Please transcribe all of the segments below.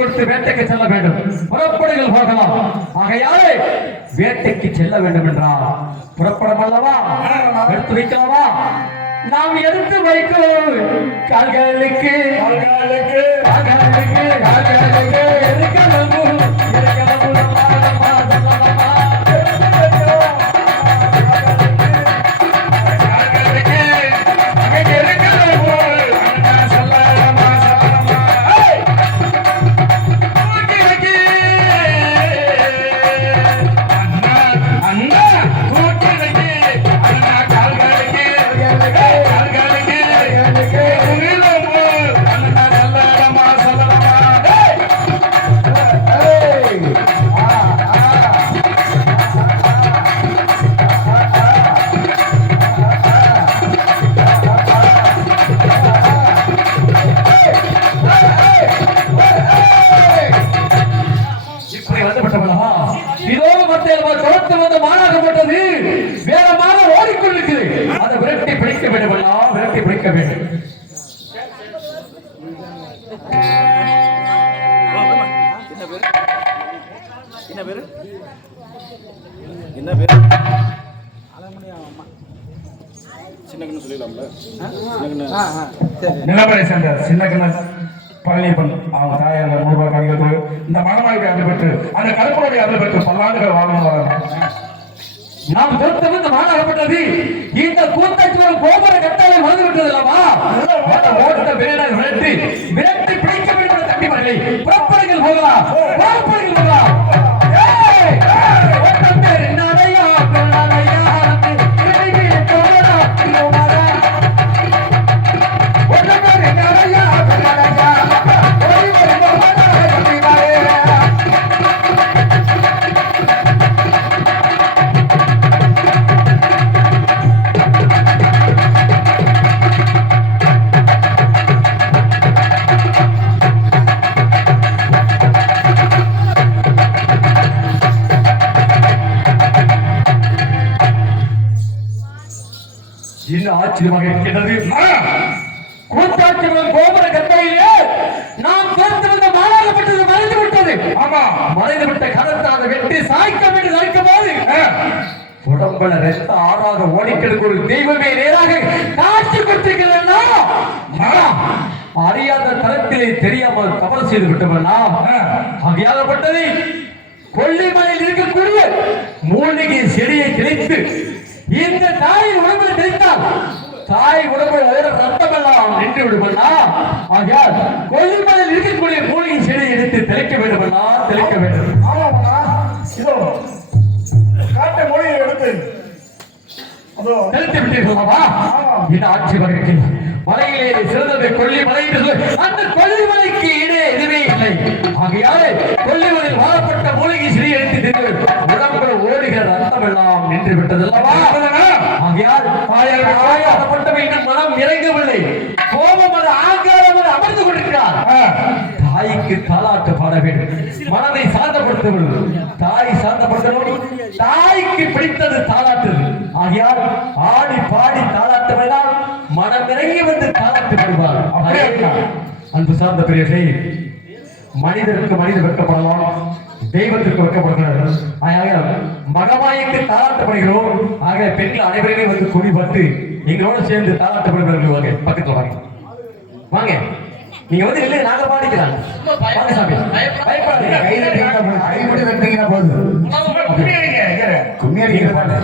கொடுத்து வேட்டைக்கு செல்ல வேண்டும். புறப்படுகள் போகலாம். ஆகையாலே வேட்டைக்கு செல்ல வேண்டும் என்றால் புறப்படம் அல்லவா? எடுத்து வைக்கலாமா? நாம் எடுத்து வைக்கும். கால்களுக்கு கால்களுக்கு கால்களுக்கு கால்களுக்கு இருக்கலமு இருக்கலமு ஆமா மறைந்து விட்ட கரத்தை அதை வெட்டி சாய்க்க வேண்டும் நினைக்கும் போது உடம்புல ரத்த ஆறாத ஓடிக்கிறது ஒரு தெய்வமே நேராக காட்சி பெற்றிருக்கிறேன்னா அறியாத தரத்திலே தெரியாமல் தவறு செய்து விட்டவனா? ஆகையாகப்பட்டது கொல்லிமலையில் இருக்கக்கூடிய மூலிகை செடியை கிடைத்து இந்த தாயின் உடம்பில் தெரிந்தால் தாய் உடம்பில் ஓட ரத்தம் எல்லாம் நின்று விடுமல்லா ஆகையால் கொல்லிமலையில் இருக்கக்கூடிய மூலிகை செடியை எடுத்து தெளிக்க வேண்டுமல்லா தெளிக்க வேண்டும். ஆமாம்மா இதோ காட்ட மொழியை எடுத்து அதோ. தெளித்து விட்டீர்களா இது ஆட்சி வருகிறது மலையிலே சிறந்தது கொல்லிமலை என்று சொல்லி அந்த கொல்லிமலைக்கு ஈடே எதுவே இல்லை. ஆகையாலே கொல்லிமலையில் வாழப்பட்ட மூலிகை சிறி எடுத்து தின்று உடம்புல ஓடுகிற ரத்தம் எல்லாம் நின்று விட்டது அல்லவா? ஆகையால் ஆயாடப்பட்டவை இன்னும் மனம் இறங்கவில்லை கோபம் அது ஆங்காரம் அமர்ந்து கொண்டிருக்கிறார். தாய்க்கு தாலாட்டு பாட வேண்டும். மனதை சாந்தப்படுத்த வேண்டும் தாய் சாந்தப்படுத்த வேண்டும் தாய்க்கு பிடித்தது தாலாட்டு. ஆகையால் ஆடி பாடி தாலாட்டு வேண்டாம். மனம் இறங்கி வந்து தாலாட்டு இருக்கா? அன்பு சார்ந்த பெரியவர்களே மனிதருக்கு மனிதர் வெட்கப்படலாம். தெய்வத்திற்கு வெட்கப்படுகிறார்கள் ஆக மகமாய்க்கு தாளாட்டப்படுகிறோம் ஆக பெண்கள் அனைவருமே வந்து குடிபட்டு எங்களோட சேர்ந்து தாளாட்டப்படுகிறார்கள் வாங்க பக்கத்துல வாங்க வாங்க நீங்க வந்து இல்லை நாங்க பாடிக்கிறாங்க வாங்க சாமி பயப்படாதீங்க கை தட்டிங்கன்னா போதும். கை மட்டும் தட்டிங்கன்னா போதும். கும்மி அடிங்க கும்மி கண்ணே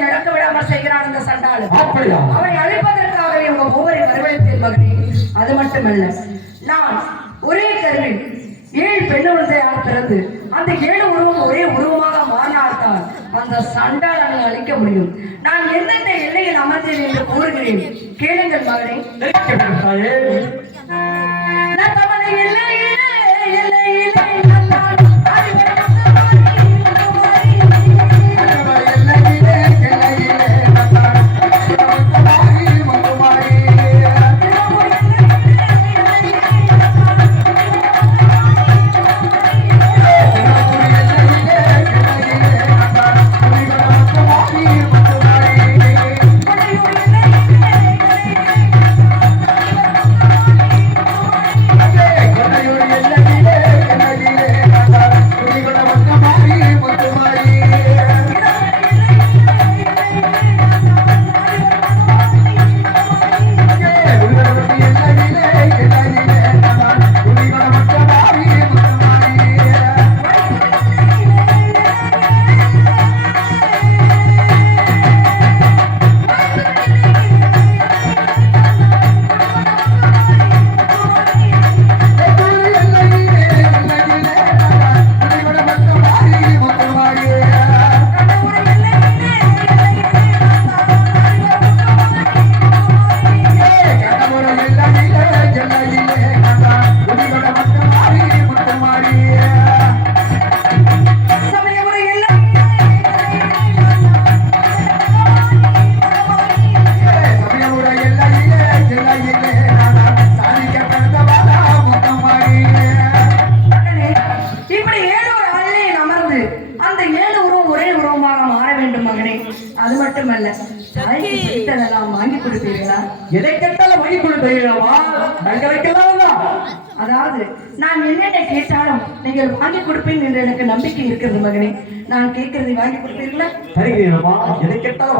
நடக்க விடாமல் செய்கிறான் இந்த சண்டாளு. அப்படியா? அவனை நான் ஒரே கருவில் ஏழு பெண் குழந்தையால் அந்த ஏழு உருவம் ஒரே உருவமாக மாறினால்தான் அந்த சண்டாளனை அழிக்க முடியும். நான் எந்தெந்த எல்லையில் அமர்ந்தேன் என்று கூறுகிறேன். கேளுங்கள் மகனே மகனே நான் கேட்கறதை வாங்கி கொடுப்பீர்களா? தருகிறேன் எனக்கு கேட்டாலும்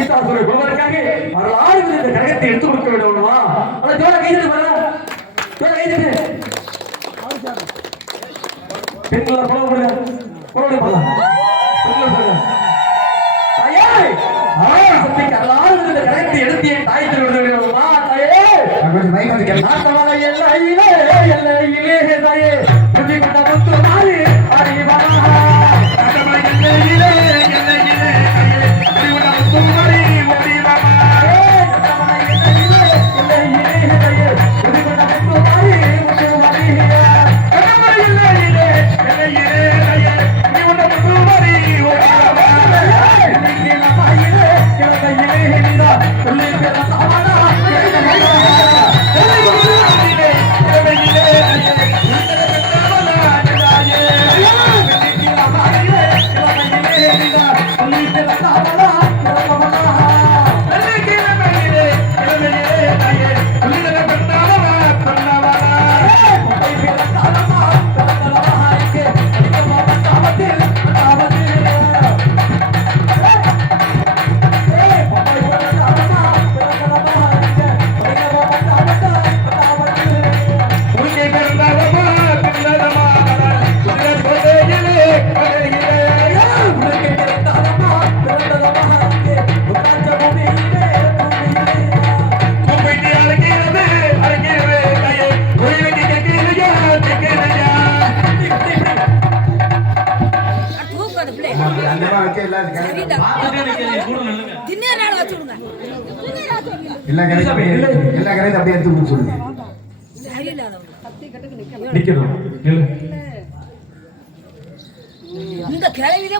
மகிஷாசுரை குலவருக்காக அவர்கள் இந்த கழகத்தை எடுத்துக் கொடுக்க வேண்டுமா ஆனா ஜோர கைது பெண்கள் எடுத்து தாயத்தில் தாய் திருவிழா வேண்டுமா தாயே. எல்லா கரையும் எல்லா கரையும் அப்படியே எடுத்து முடிச்சுடுங்க நிக்கணும் இந்த கிழவிலே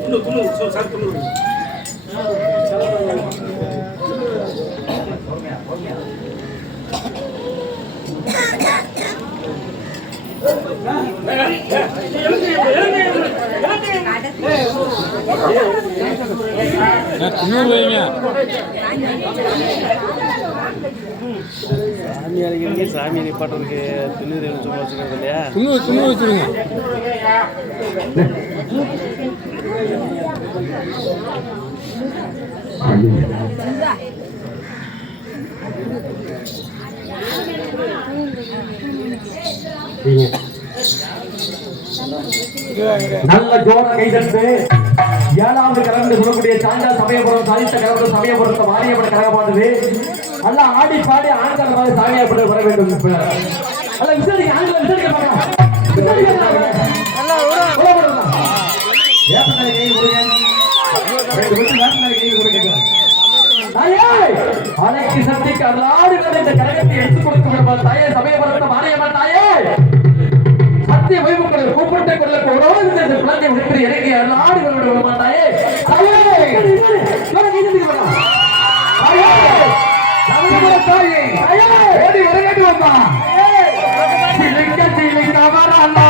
துண்ணு துண்ணு சார் சார் துண்ணு சாமி அழைக்கிறதுக்கு சாமி நிப்பாட்டுறதுக்கு வச்சுக்கிறது இல்லையா? நல்ல ஜோர கைதட்டு. ஏழாவது கலந்து சொல்லக்கூடிய சாண்டா சமயபுரம் சாதித்த கலந்து சமயபுரத்தை மாரியப்பட கழகமானது நல்லா ஆடி பாடி ஆண்கள் மாதிரி சாமியாப்பட வர வேண்டும் அனைத்து சக்திக்கு இந்த கழகத்தை எடுத்துக் கொடுக்க விடுவார் தாயே சமயபுரத்தை மாரியம்மன் தாயே சத்திய வைப்புகளை கூப்பிட்ட கொள்ள போறோம் இந்த குழந்தை விட்டு இறங்கி நாடு விட மாட்டாயே தாயே நான் தாயே ஓடி வர வேண்டும் அம்மா சிலிக்க சிலிக்க மாரியம்மா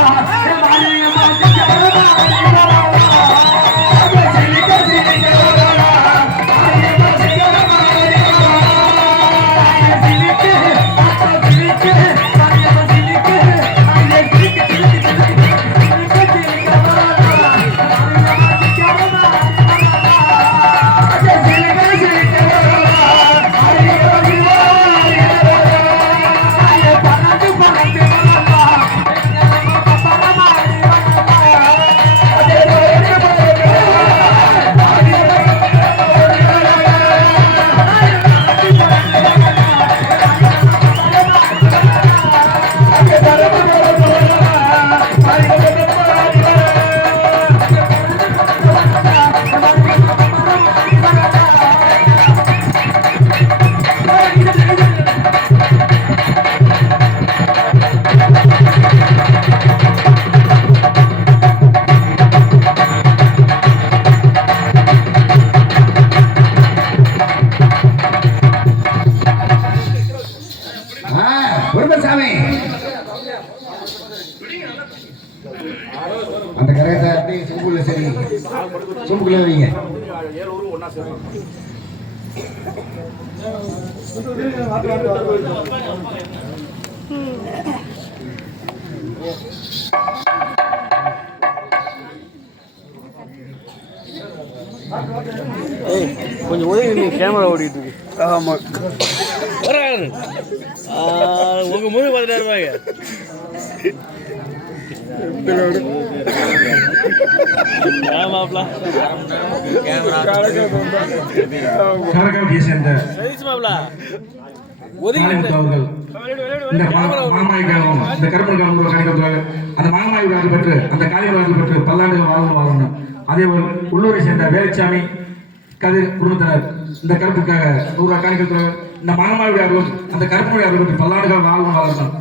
சொம்புக்குள்ள வைங்க கொஞ்சம் உதவி நீ கேமரா ஓடிட்டு இருக்கு. ஆமா. உங்க முது பதினாறு ரூபாய்ங்க. இந்த மா- மாமாய்க்காகவும் இந்த கருப்பன் கணிக்கிறாங்க அந்த மாமாய் விழாவில் பெற்று அந்த காளி விழாவில் பெற்று பல்லாண்டுகள் வாழணும் வாழணும் அதே போல் உள்ளூரை சேர்ந்த வேலுச்சாமி கதிர் குடும்பத்தினர் இந்த கருப்புக்காக நூறு காணிக்கிறாங்க இந்த மாமாய் விழாவிலும் அந்த கருப்பு விழாவில் பெற்று பல்லாண்டுகள் வாழணும் வாழணும்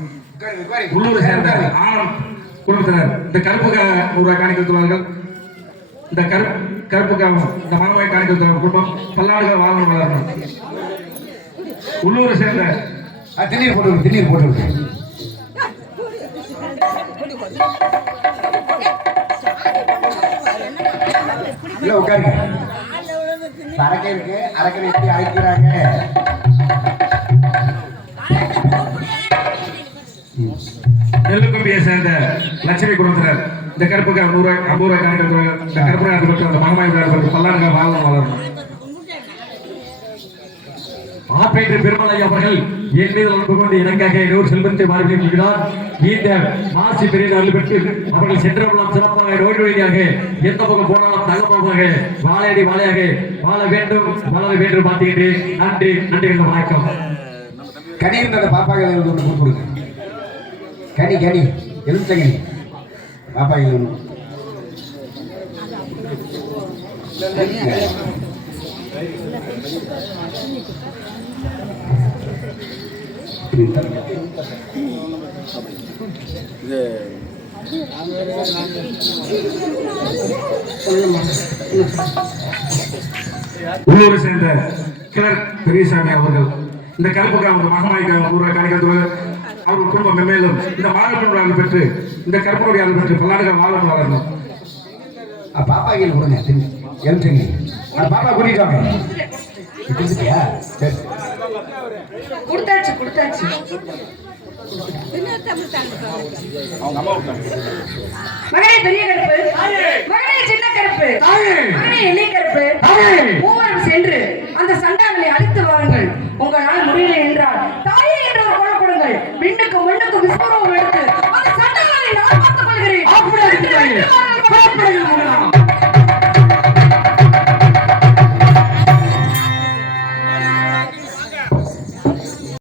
உள்ளூரை சேர்ந்த ஆனம் குடும்பத்தினர் இந்த கருப்புக்காக நூறு காணிக்கிறார்கள் இந்த கருப்பு கருப்புக்காகவும் இந்த மாமாய் காணிக்கிறாங்க குடும்பம் பல்லாண்டுகள் வாகனம் வாழணும் உள்ளூரை சேர்ந்த ஆ, போட்டு விடு, போட்டு உட்காருங்க. அரக்கை இருக்கு அரக்கனை எப்படி அழைக்கிறாங்க நெல்லுக்கம்பியை சேர்ந்த லட்சுமி குடும்பத்தினர். இந்த கருப்புக்கு நூறு ரூபாய் ஐம்பது ரூபாய் காணிக்கிறார்கள் இந்த கருப்பு நாட்டு பெற்று அந்த மகமாய் விழா பெற்று பல்லாண்டுகள் வாழணும் வளரணும் ஆப்பை என்று பெருமலை அவர்கள் என் மீது அன்பு கொண்டு எனக்காக இன்னொரு செல்வத்தை மாறிவிடுகிறார் இந்த மாசி பெரிய அருள் பெற்று அவர்கள் சென்றவெல்லாம் சிறப்பாக நோய் வழியாக எந்த பக்கம் போனாலும் தகவலாக வாழையடி வாழையாக வாழ வேண்டும் வளர வேண்டும் பார்த்துக்கிட்டு நன்றி நன்றி வணக்கம். கனி இருந்த அந்த பாப்பாக்கள் ஒன்று கொடுங்க. கனி கனி எலுமிச்சங்கனி பாப்பாக்கள் ஒன்று உள்ளூரை சேர்ந்த கிளர் பெரியசாமி அவர்கள். இந்த கருப்பு கிராமத்து மகமாய் ஊரை காணிக்கத்துள்ள அவர் குடும்பம் மென்மேலும் இந்த மாணவர்கள் பெற்று இந்த கருப்பனுடைய அருள் பெற்று பல்லாண்டுகள் வளரணும். கொடுங்க பாப்பா கூட்டிட்டு வாங்க. கொடுத்துட்டியா சரி. கொடுத்தாச்சு கொடுத்தாச்சு. மகனே பெரிய கருப்பு. மகனே சின்ன கருப்பு. மகனே எண்ணெய் கருப்பு. மூவரும் சென்று அந்த சண்டாங்களை அழித்து வாருங்கள். உங்களால் முடியல என்றால் தாயே என்ற ஒரு கொள்கிறாய் பின்னுக்கு முன்னுக்கு விஸ்வரூபம் எடுத்து அந்த சட்டங்களை நான் பார்த்துக் கொள்கிறேன்.